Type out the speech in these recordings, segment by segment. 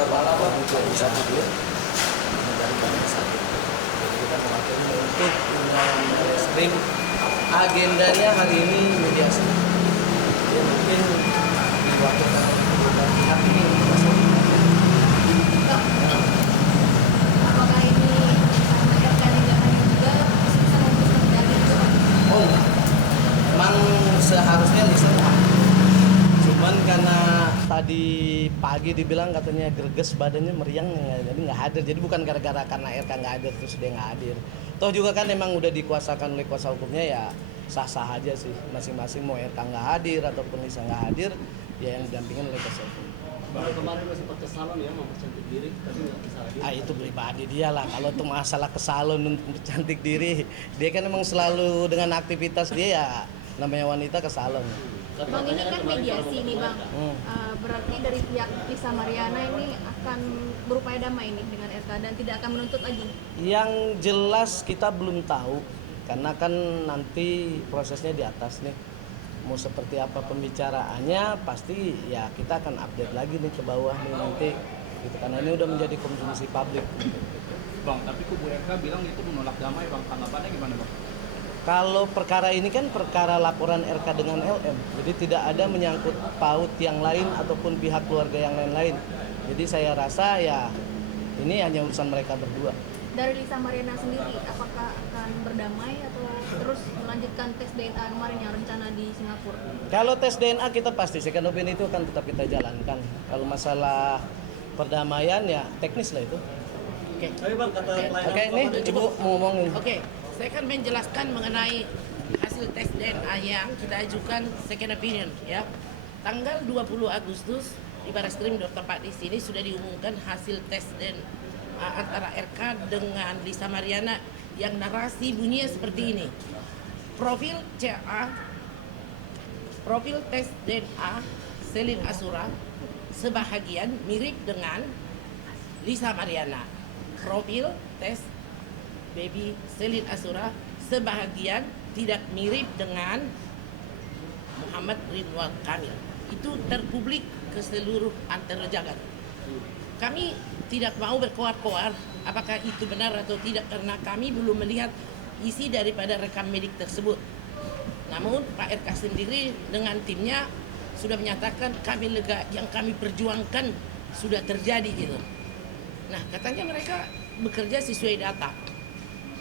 untuk bisa tidur mencari barang sakit. Jadi kita mewakili untuk undangan reskrim. Agendanya hari ini mediasi. Ya mungkin diwakilkan oleh pihak ini masuk. Apakah ini ada kalian juga bisa memutuskan dari itu? Oh, memang seharusnya lisan, cuman karena tadi pagi dibilang katanya greges badannya meriang, jadi nggak hadir. Jadi bukan gara-gara karena RK nggak hadir terus dia nggak hadir. Toh juga kan memang udah dikuasakan oleh kuasa hukumnya, ya sah-sah aja sih. Masing-masing mau RK nggak hadir ataupun Lisa nggak hadir, ya yang didampingin oleh kuasa hukum. Baru kemarin masih pakai salon ya, mempercantik diri, tapi nggak bisa lagi. Itu pribadi dia lah. Kalau itu masalah ke salon untuk cantik diri, dia kan emang selalu dengan aktivitas dia, ya namanya wanita ke salon. Bang, ini kan mediasi nih Bang. Berarti dari pihak Lisa Mariana ini akan berupaya damai ini dengan RK dan tidak akan menuntut lagi. Yang jelas kita belum tahu, karena kan nanti prosesnya di atas nih. Mau seperti apa pembicaraannya, pasti ya kita akan update lagi nih ke bawah nih nanti. Gitu, karena ini udah menjadi konsumsi publik. Bang, tapi kubu RK bilang itu menolak damai, Bang. Tanggapannya gimana, Bang? Kalau perkara ini kan perkara laporan RK dengan LM, jadi tidak ada menyangkut paut yang lain ataupun pihak keluarga yang lain-lain. Jadi saya rasa ya ini hanya urusan mereka berdua. Dari Lisa Mariana sendiri, apakah akan berdamai atau terus melanjutkan tes DNA kemarin yang rencana di Singapura? Kalau tes DNA kita pasti second opinion itu akan tetap kita jalankan. Kalau masalah perdamaian ya teknis lah itu. Tapi Bang, kata Oke, ini Ibu mau ngomongin. Oke, saya akan menjelaskan mengenai hasil tes DNA yang kita ajukan second opinion ya. Tanggal 20 Agustus di Barreskrim tempat di sini sudah diumumkan hasil tes DNA antara RK dengan Lisa Mariana yang narasi bunyinya seperti ini. Profil tes DNA Selin Asura sebahagian mirip dengan Lisa Mariana. Profil tes baby Selin Asura sebahagian tidak mirip dengan Muhammad Ridwan Kamil. Itu terpublik ke seluruh antero jagat. Kami tidak mau berkoar-koar apakah itu benar atau tidak karena kami belum melihat isi daripada rekam medik tersebut. Namun Pak RK sendiri dengan timnya sudah menyatakan kami lega, yang kami perjuangkan sudah terjadi gitu. Nah, katanya mereka bekerja sesuai data.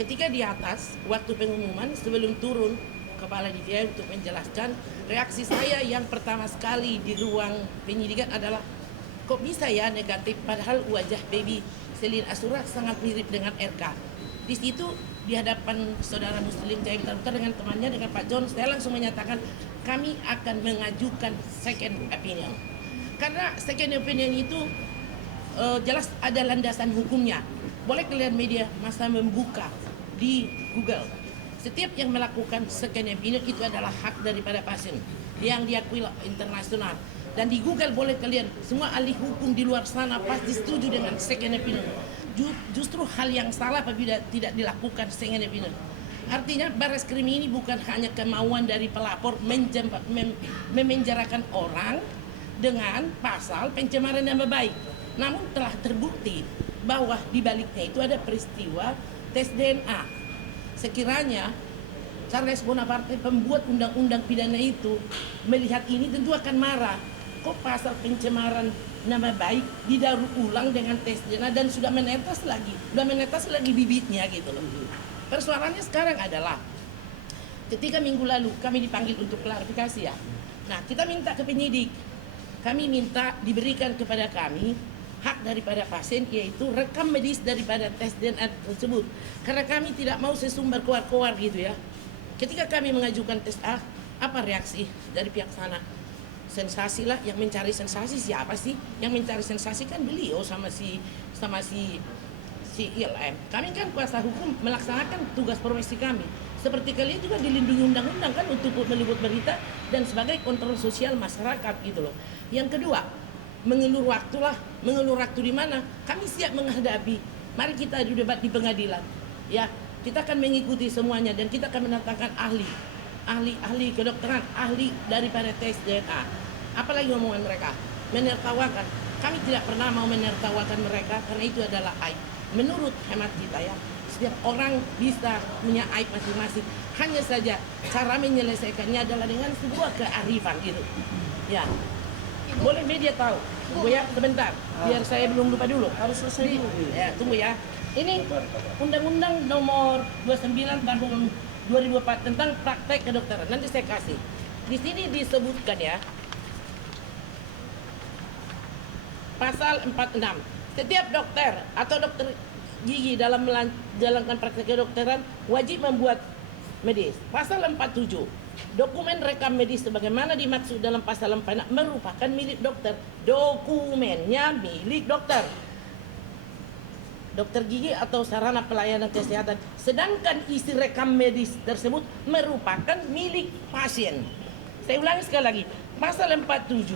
Ketika di atas, waktu pengumuman sebelum turun Kepala DVI untuk menjelaskan, reaksi saya yang pertama sekali di ruang penyidikan adalah kok bisa ya negatif padahal wajah baby Selin Asura sangat mirip dengan RK. Di situ di hadapan saudara Muslim Jaya Tarbuka dengan temannya dengan Pak John, saya langsung menyatakan kami akan mengajukan second opinion. Karena second opinion itu jelas ada landasan hukumnya. Boleh kalian media masa membuka di Google. Setiap yang melakukan second opinion itu adalah hak daripada pasien yang diakui internasional. Dan di Google boleh kalian, semua ahli hukum di luar sana pasti setuju dengan second opinion. Justru hal yang salah apabila tidak dilakukan second opinion. Artinya Barreskrim ini bukan hanya kemauan dari pelapor memenjarakan orang dengan pasal pencemaran nama baik. Namun telah terbukti bahwa di baliknya itu ada peristiwa tes DNA. Sekiranya Charles Bonaparte pembuat undang-undang pidana itu melihat ini tentu akan marah. Kok pasal pencemaran nama baik didaur ulang dengan tes DNA dan sudah menetas lagi bibitnya gitu loh. Persoalannya sekarang adalah ketika minggu lalu kami dipanggil untuk klarifikasi ya. Nah, kita minta ke penyidik. Kami minta diberikan kepada kami hak daripada pasien, yaitu rekam medis daripada tes DNA tersebut. Karena kami tidak mau sesumbar koar-koar gitu ya. Ketika kami mengajukan tes A, apa reaksi dari pihak sana? Sensasi lah, yang mencari sensasi siapa sih? Yang mencari sensasi kan beliau sama si ILM. Kami kan kuasa hukum melaksanakan tugas profesi kami. Seperti kalian juga dilindungi undang-undang kan untuk meliput berita dan sebagai kontrol sosial masyarakat gitu loh. Yang kedua, mengelur waktu di mana? Kami siap menghadapi. Mari kita debat di pengadilan. Ya, kita akan mengikuti semuanya dan kita akan mendatangkan ahli kedokteran, ahli daripada tes DNA. Apalagi omongan mereka menertawakan. Kami tidak pernah mau menertawakan mereka karena itu adalah aib. Menurut hemat kita ya, setiap orang bisa punya aib masing-masing. Hanya saja cara menyelesaikannya adalah dengan sebuah kearifan gitu. Ya, boleh media tahu. Tunggu ya, sebentar. Biar saya belum lupa dulu. Harus selesai dulu. Ya, tunggu ya. Ini Undang-Undang Nomor 29 Tahun 2004 tentang praktek kedokteran. Nanti saya kasih. Di sini disebutkan ya, pasal 46. Setiap dokter atau dokter gigi dalam menjalankan praktek kedokteran wajib membuat medis. Pasal 47. Dokumen rekam medis sebagaimana dimaksud dalam pasal 46 merupakan milik dokter. Dokumennya milik dokter. Dokter gigi atau sarana pelayanan kesehatan. Sedangkan isi rekam medis tersebut merupakan milik pasien. Saya ulangi sekali lagi. Pasal 47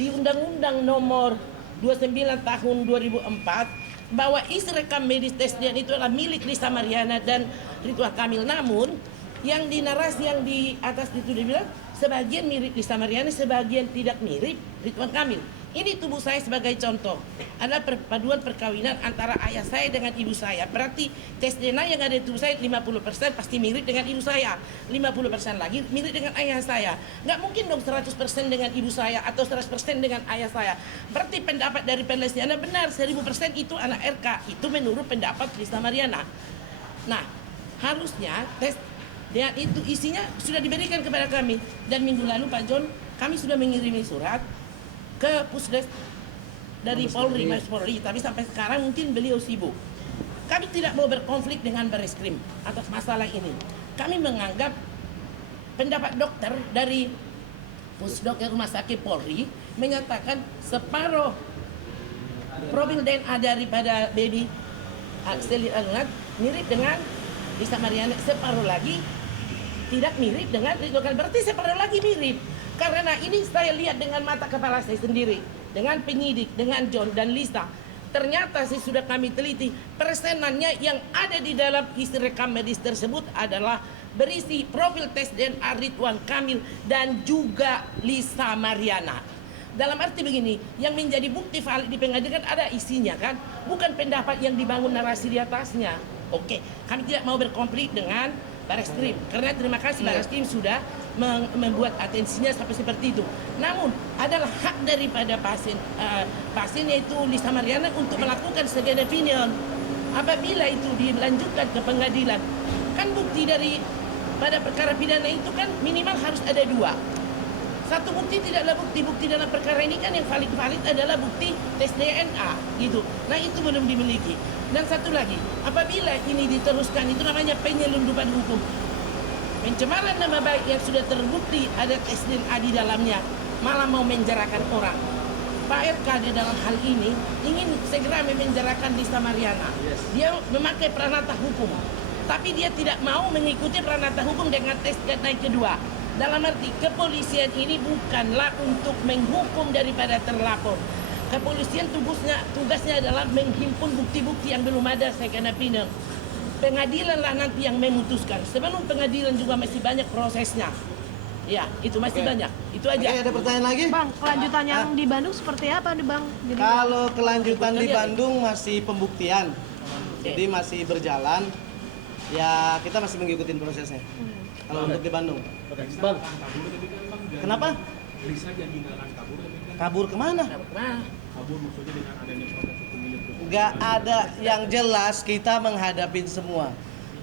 di Undang-Undang Nomor 29 Tahun 2004 bahwa isi rekam medis tes DNA itu adalah milik Lisa Mariana dan Ridwan Kamil. Namun yang di narasi yang di atas itu dibilang sebagian mirip Lisa Mariana, sebagian tidak mirip Ridwan Kamil. Ini tubuh saya sebagai contoh. Ada perpaduan perkawinan antara ayah saya dengan ibu saya. Berarti tes DNA yang ada di tubuh saya 50% pasti mirip dengan ibu saya. 50% lagi mirip dengan ayah saya. Nggak mungkin dong 100% dengan ibu saya atau 100% dengan ayah saya. Berarti pendapat dari penelitiannya benar. 1000% itu anak RK. Itu menurut pendapat Lisa Mariana. Nah, harusnya tes DNA itu isinya sudah diberikan kepada kami. Dan minggu lalu Pak John, kami sudah mengirimi surat ke Pusdes dari Polri, Mabes Polri, tapi sampai sekarang mungkin beliau sibuk. Kami tidak mau berkonflik dengan Bareskrim atas masalah ini. Kami menganggap pendapat dokter dari Pusdok Rumah Sakit Polri menyatakan separuh profil DNA daripada baby Selin Asunat mirip dengan Lisa Mariana, separuh lagi tidak mirip dengan Ridwan Kamil. Berarti separuh lagi mirip. Karena ini saya lihat dengan mata kepala saya sendiri, dengan penyidik, dengan John dan Lisa. Ternyata sudah kami teliti, persenannya yang ada di dalam isi rekam medis tersebut adalah berisi profil tes DNA Ridwan Kamil dan juga Lisa Mariana. Dalam arti begini, yang menjadi bukti valid di pengadilan ada isinya kan, bukan pendapat yang dibangun narasi di atasnya. Oke, kami tidak mau berkonflik dengan Bareskrim, karena terima kasih Bareskrim sudah membuat atensinya sampai seperti itu. Namun adalah hak daripada pasien yaitu Lisa Mariana untuk melakukan second opinion. Apabila itu dilanjutkan ke pengadilan, kan bukti dari pada perkara pidana itu kan minimal harus ada 2. Satu bukti tidaklah bukti dalam perkara ini kan yang valid adalah bukti tes DNA gitu. Nah itu belum dimiliki. Dan satu lagi, apabila ini diteruskan itu namanya penyelundupan hukum. Pencemaran nama baik yang sudah terbukti ada tes DNA di dalamnya, malah mau menjarakan orang. Pak RK di dalam hal ini ingin segera memenjarakan Lisa Mariana. Dia memakai peranata hukum, tapi dia tidak mau mengikuti peranata hukum dengan tes DNA kedua. Dalam arti kepolisian ini bukanlah untuk menghukum daripada terlapor. Kepolisian tugasnya adalah menghimpun bukti-bukti yang belum ada second opinion. Pengadilanlah nanti yang memutuskan. Sebelum pengadilan juga masih banyak prosesnya. Ya, itu masih banyak. Itu aja. Oke, ada pertanyaan lagi? Bang, kelanjutan yang di Bandung seperti apa nih Bang? Jadi Kalau kelanjutan di Bandung masih pembuktian, jadi masih berjalan. Ya kita masih mengikuti prosesnya. Kalau untuk di Bandung. Bang, Kenapa? Lisa jadi nggak akan kabur, tapi kan Kabur kemana? Nah, kabur maksudnya dengan adanya proses hukum ini. Nggak ada yang jelas, kita menghadapin semua.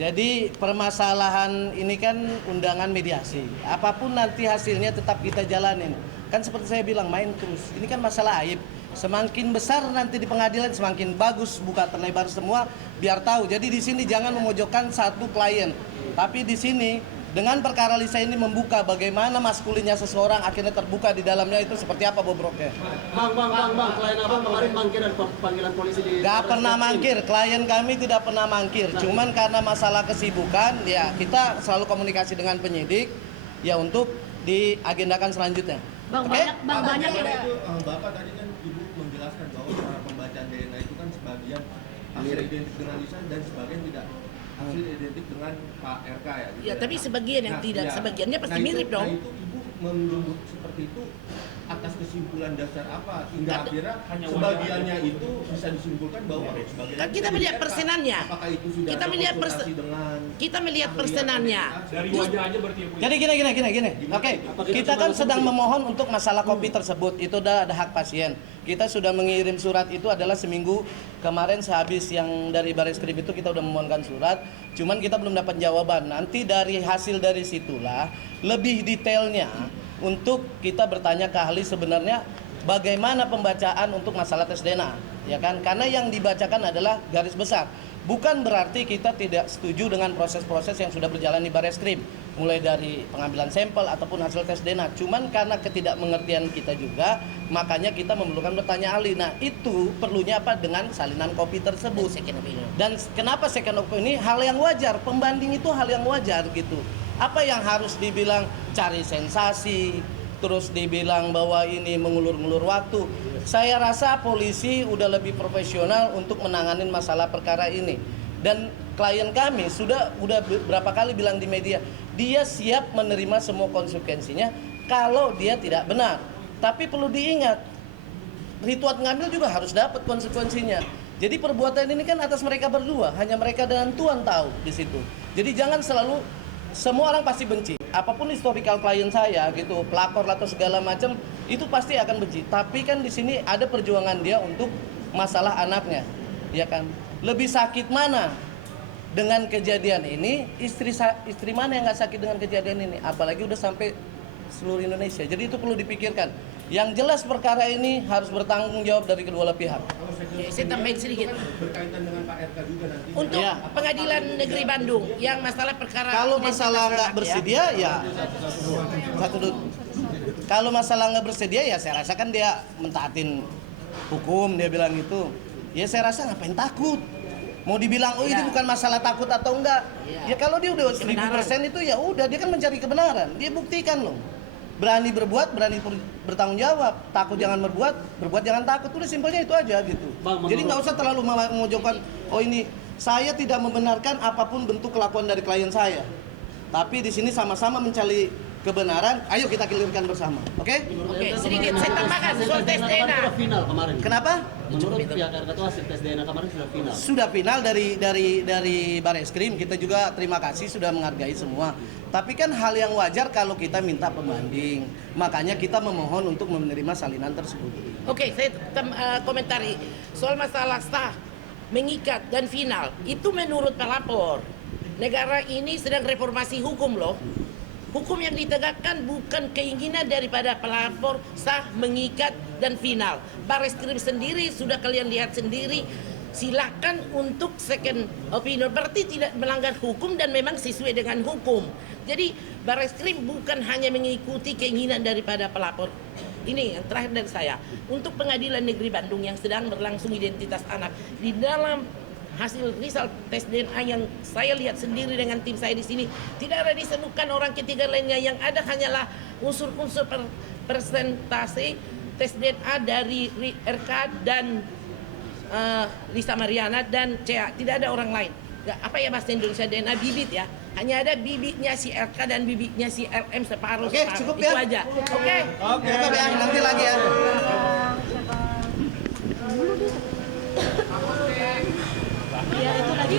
Jadi permasalahan ini kan undangan mediasi. Apapun nanti hasilnya tetap kita jalanin. Kan seperti saya bilang, main terus. Ini kan masalah aib. Semakin besar nanti di pengadilan semakin bagus, buka terlebar semua biar tahu. Jadi di sini jangan memojokkan satu klien. Tapi di sini dengan perkara Lisa ini membuka bagaimana maskulinnya seseorang akhirnya terbuka di dalamnya itu seperti apa bobroknya. Bang, klien abang kemarin mangkir dari panggilan polisi di... Gak pernah mangkir, klien kami tidak pernah mangkir. Cuman karena masalah kesibukan, ya kita selalu komunikasi dengan penyidik, ya untuk diagendakan selanjutnya. Bang Oke? banyak ya. Bapak tadi kan Ibu menjelaskan bahwa pembacaan DNA itu kan sebagian hasil identik dengan Lisa dan sebagian tidak hasil identik dengan Pak RK ya. Gitu ya tapi sebagian yang tidak, ya. sebagiannya pasti mirip dong. Nah itu Ibu menyebut seperti itu atas kesimpulan dasar apa hingga Tapi- akhirnya Hanya sebagiannya itu bisa disimpulkan bahwa sebagian Kan kita melihat persenannya. apakah itu sudah Kita ada melihat konsultasi dengan Kita melihat ahli persenannya. Dari wajah aja berarti ya Bu. Jadi gini. Oke, kita kan sedang memohon untuk masalah kopi tersebut. Itu udah ada hak pasien. Kita sudah mengirim surat itu adalah seminggu kemarin sehabis yang dari Bareskrim itu kita udah memohonkan surat. Cuman kita belum dapat jawaban. Nanti dari hasil dari situlah lebih detailnya untuk kita bertanya ke ahli sebenarnya bagaimana pembacaan untuk masalah tes DNA, ya kan? Karena yang dibacakan adalah garis besar. Bukan berarti kita tidak setuju dengan proses-proses yang sudah berjalan di Bareskrim, mulai dari pengambilan sampel ataupun hasil tes DNA. Cuman karena ketidakmengertian kita juga, makanya kita memerlukan bertanya ahli. Nah, itu perlunya apa dengan salinan kopi tersebut. Second opinion. Dan kenapa second opinion ini hal yang wajar, pembanding itu hal yang wajar gitu. Apa yang harus dibilang cari sensasi, terus dibilang bahwa ini mengulur-ngulur waktu. Saya rasa polisi udah lebih profesional untuk menangani masalah perkara ini. Dan klien kami udah berapa kali bilang di media, dia siap menerima semua konsekuensinya kalau dia tidak benar. Tapi perlu diingat, ritual ngambil juga harus dapat konsekuensinya. Jadi perbuatan ini kan atas mereka berdua, hanya mereka dan Tuhan tahu di situ. Jadi jangan selalu semua orang pasti benci. Apapun historical klien saya gitu, pelakor atau segala macam itu pasti akan benci. Tapi kan di sini ada perjuangan dia untuk masalah anaknya, ya kan? Lebih sakit mana dengan kejadian ini? Istri mana yang nggak sakit dengan kejadian ini? Apalagi udah sampai seluruh Indonesia. Jadi itu perlu dipikirkan. Yang jelas perkara ini harus bertanggung jawab dari kedua belah pihak. Ya, saya tambahin sedikit. berkaitan dengan Pak RK juga nanti. Untuk Ya. Pengadilan Negeri Bandung yang masalah perkara Kalau identitas masalah nggak anak, ya. bersedia ya satu dulu. Kalau masalah nggak bersedia ya saya rasa kan dia mentaatin hukum, dia bilang gitu. Ya saya rasa ngapain takut? Mau dibilang oh ini Ya. bukan masalah takut atau enggak? Ya. Ya kalau dia udah Kebenaran. 1000% itu ya udah dia kan mencari kebenaran. Dia buktikan loh. Berani berbuat, berani bertanggung jawab. Takut jangan berbuat jangan takut. Udah simpelnya itu aja gitu. Bang, Jadi nggak menurut- usah terlalu memojokkan. Oh ini saya tidak membenarkan apapun bentuk kelakuan dari klien saya. Tapi di sini sama-sama mencari kebenaran. Ayo kita clearkan bersama. Oke? Oke, sedikit saya tambahkan soal tes Kemarin DNA. sudah final kemarin. Kenapa? Menurut pihak RK itu hasil tes DNA kemarin sudah final. Sudah final dari Bareskrim. Kita juga terima kasih sudah menghargai semua. Tapi kan hal yang wajar kalau kita minta pembanding. Makanya kita memohon untuk menerima salinan tersebut. Oke, saya komentari soal masalah sah, mengikat dan final. Itu menurut pelapor. Negara ini sedang reformasi hukum loh. Hukum yang ditegakkan bukan keinginan daripada pelapor sah, mengikat dan final. Bareskrim sendiri sudah kalian lihat sendiri. Silakan untuk second opinion, berarti tidak melanggar hukum dan memang sesuai dengan hukum. Jadi Bareskrim bukan hanya mengikuti keinginan daripada pelapor. Ini yang terakhir dari saya. Untuk Pengadilan Negeri Bandung yang sedang berlangsung identitas anak, di dalam hasil result tes DNA yang saya lihat sendiri dengan tim saya di sini, tidak ada disebutkan orang ketiga lainnya. Yang ada hanyalah unsur-unsur persentase tes DNA dari RK dan Lisa Mariana dan CA. Tidak ada orang lain. Apa ya bahasa Indonesia DNA bibit ya. Hanya ada bibitnya si RK dan bibitnya si LM separuh. Oke, cukup itu ya. aja. Oke. Cukup ya, nanti lagi ya. Ya itu tadi